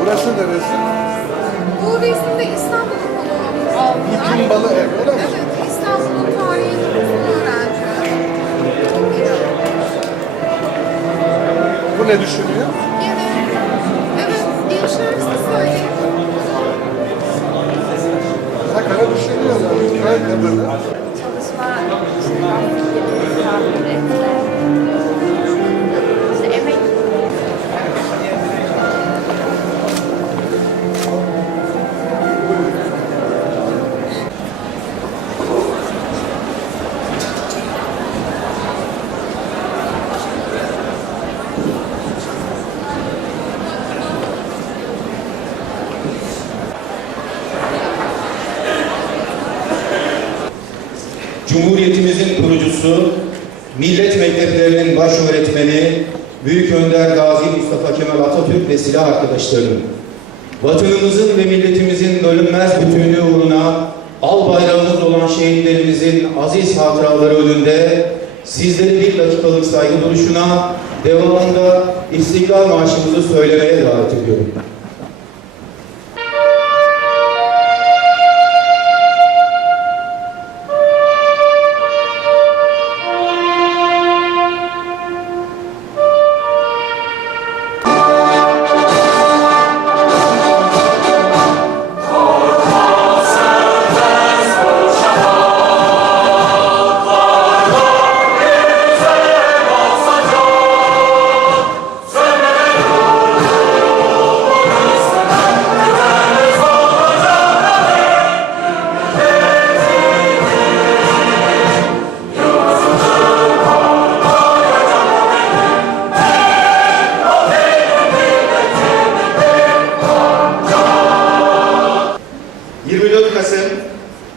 Burası neresi? Bu resimde İstanbul'un konu aldılar. İkin balı ev, öyle mi? Evet, İstanbul'un tarihini öğrenci. Bu ne düşünüyor? Yine, evet, gençler söyleyeyim. Sakarya düşünüyorlar. Köy kadını. Cumhuriyetimizin kurucusu, millet mekteplerinin baş öğretmeni, Büyük Önder Gazi Mustafa Kemal Atatürk ve silah arkadaşlarım, vatanımızın ve milletimizin bölünmez bütünlüğü uğruna al bayrağımız olan şehitlerimizin aziz hatıraları önünde sizleri bir dakikalık saygı duruşuna devamında İstiklal Marşımızı söylemeye davet ediyorum.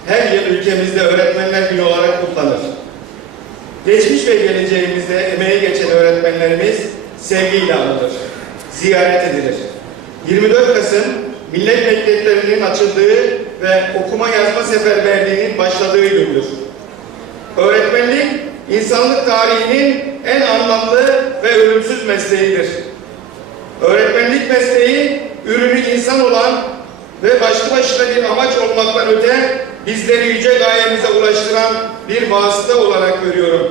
Her yıl ülkemizde Öğretmenler Günü olarak kutlanır. Geçmiş ve geleceğimizde emeği geçen öğretmenlerimiz sevgiyle anılır, ziyaret edilir. 24 Kasım millet mekteplerinin açıldığı ve okuma yazma seferberliğinin başladığı gündür. Öğretmenlik, insanlık tarihinin en anlamlı ve ölümsüz mesleğidir. Öğretmenlik mesleği, ürünü insan olan ve başlı başına bir amaç olmaktan öte bizleri yüce gayemize ulaştıran bir vasıta olarak görüyorum.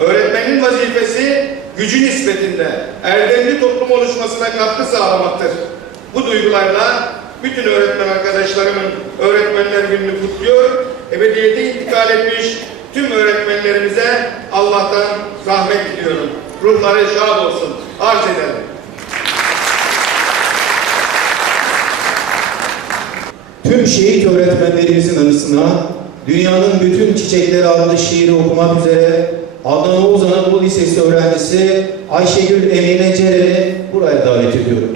Öğretmenin vazifesi gücü nispetinde erdemli toplum oluşmasına katkı sağlamaktır. Bu duygularla bütün öğretmen arkadaşlarımın öğretmenler gününü kutluyor. Ebediyete intikal etmiş tüm öğretmenlerimize Allah'tan rahmet diliyorum. Ruhları şad olsun. Arz ederim. Tüm şehit öğretmenlerimizin anısına dünyanın bütün çiçekleri adlı şiiri okumak üzere Adnan Oğuz Anadolu Lisesi öğrencisi Ayşegül Emine Ceren'i buraya davet ediyorum.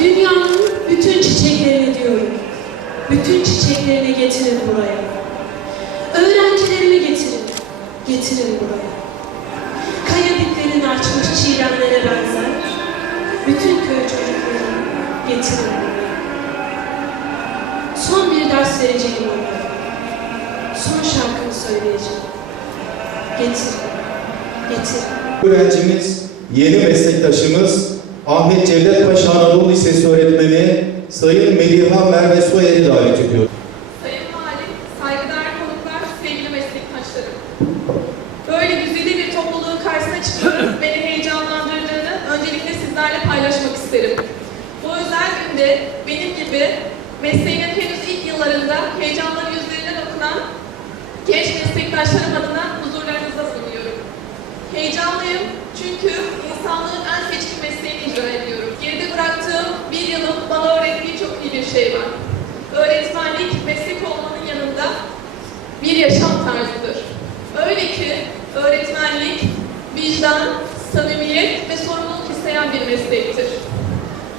Dünyanın bütün çiçeklerini diyorum. Bütün çiçeklerini getirin buraya. Öğrencilerimi getirin. Getirin buraya. Kaya diplerini açmış çiğdemlere benzer. Bütün köy çocuklarını getirin buraya. Vereceğim onlara. Son şarkımı söyleyeceğim. Getirin. Getirin. Öğrencimiz, yeni meslektaşımız Ahmet Cevdet Paşa Anadolu Lisesi öğretmeni Sayın Meliha Merve Soyer'i davet ediyorum. Sayın Valim, saygıdeğer konuklar, sevgili meslektaşlarım. Böyle güzide bir topluluğun karşısına çıkıyorum. Beni heyecanlandırdığını öncelikle sizlerle paylaşmak isterim. Bu özel günde benim gibi mesleğinin meslektaşlarım adına huzurlarınıza sunuyorum. Heyecanlıyım çünkü insanlığın en seçkin mesleğini icra ediyorum. Geride bıraktığım bir yılın bana öğrettiği çok iyi bir şey var. Öğretmenlik meslek olmanın yanında bir yaşam tarzıdır. Öyle ki öğretmenlik vicdan, samimiyet ve sorumluluk isteyen bir meslektir.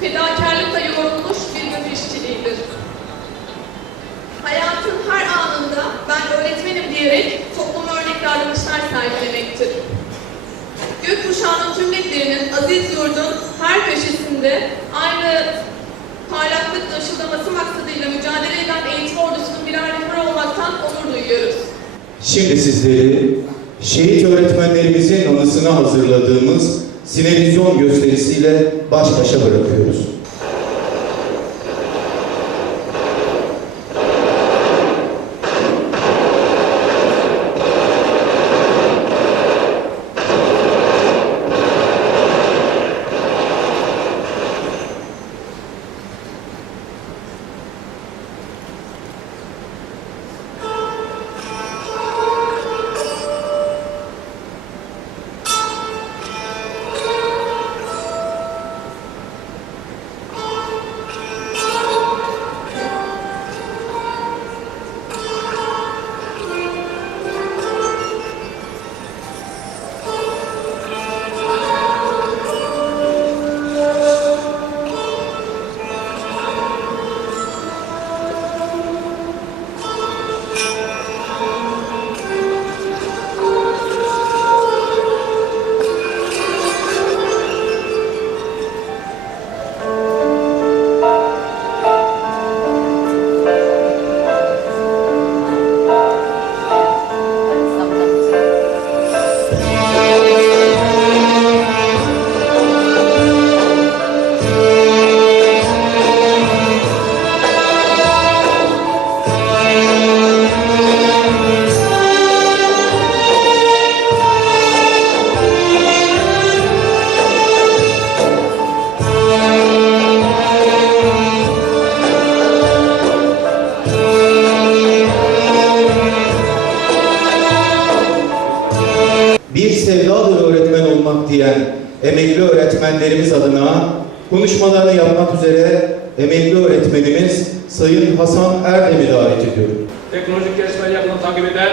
Fedakarlıkla yoğrulmuş bir göz işçiliğidir. Tümleklerinin aziz yurdun her köşesinde aynı parlaklıkla ışıldaması maksadıyla mücadele eden eğitim ordusunun birer nefer olmaktan onur duyuyoruz. Şimdi sizleri şehit öğretmenlerimizin anısına hazırladığımız sinevizyon gösterisiyle baş başa bırakıyoruz. Emekli öğretmenlerimiz adına konuşmalarını yapmak üzere emekli öğretmenimiz Sayın Hasan Erdem'i davet ediyorum. teknolojik gelişmeleri yakından takip eden,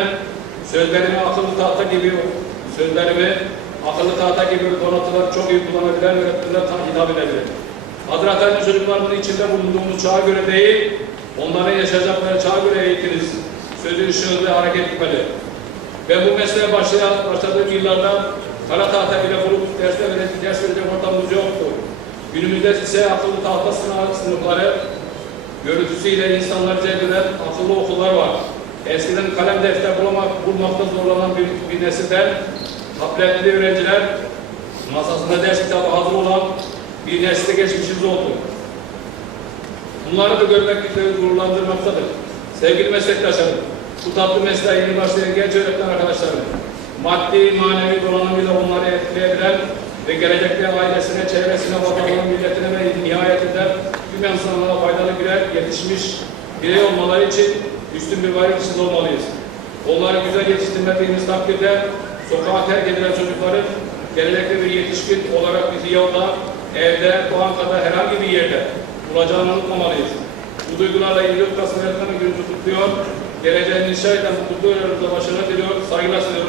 sözlerimi akıllı tahta gibi sözlerimi akıllı tahta gibi donatıları çok iyi kullanabilen öğretmenler hitap edebilir. Hazretlerinin çocuklarımızın içinde bulunduğumuz çağa göre değil, onların yaşayacakları çağa göre eğitiniz. Sözü ışığında hareket etmeli. Ve bu mesleğe başlayan, başladığım yıllarda kara tahta bile bulup ders verecek, ders verecek ortamımız yoktu. Günümüzde ise akıllı tahta sınav sınıfları, görüntüsüyle insanları cezbeden akıllı okullar var. Eskiden kalem defter bulamak, bulmakta zorlanan bir, bir nesilden tabletli öğrenciler masasında ders kitabı hazır olan bir nesle geçmişimiz oldu. Bunları da görmek bizleri gururlandırmaktadır. Sevgili meslektaşlarım, bu tatlı mesleğe yeni başlayan genç öğretmen arkadaşlarım, maddi, manevi donanımıyla onları etkileyebilen ve gelecekte ailesine, çevresine, vatanına, milletine ve nihayetinde tüm insanlara faydalı birer yetişmiş birey olmaları için üstün bir varlık olmalıyız. Onları güzel yetiştirmediğimiz takdirde sokağa terk edilen çocukların gelecekte bir yetişkin olarak bizi yolda, evde, bankada, herhangi bir yerde bulacağını unutmamalıyız. Bu duygularla 24 Kasım Öğretmen Günü'nü kutluyor. Geleceğini inşa eden bu kutlu başarılar diliyor. Saygılar sunuyorum.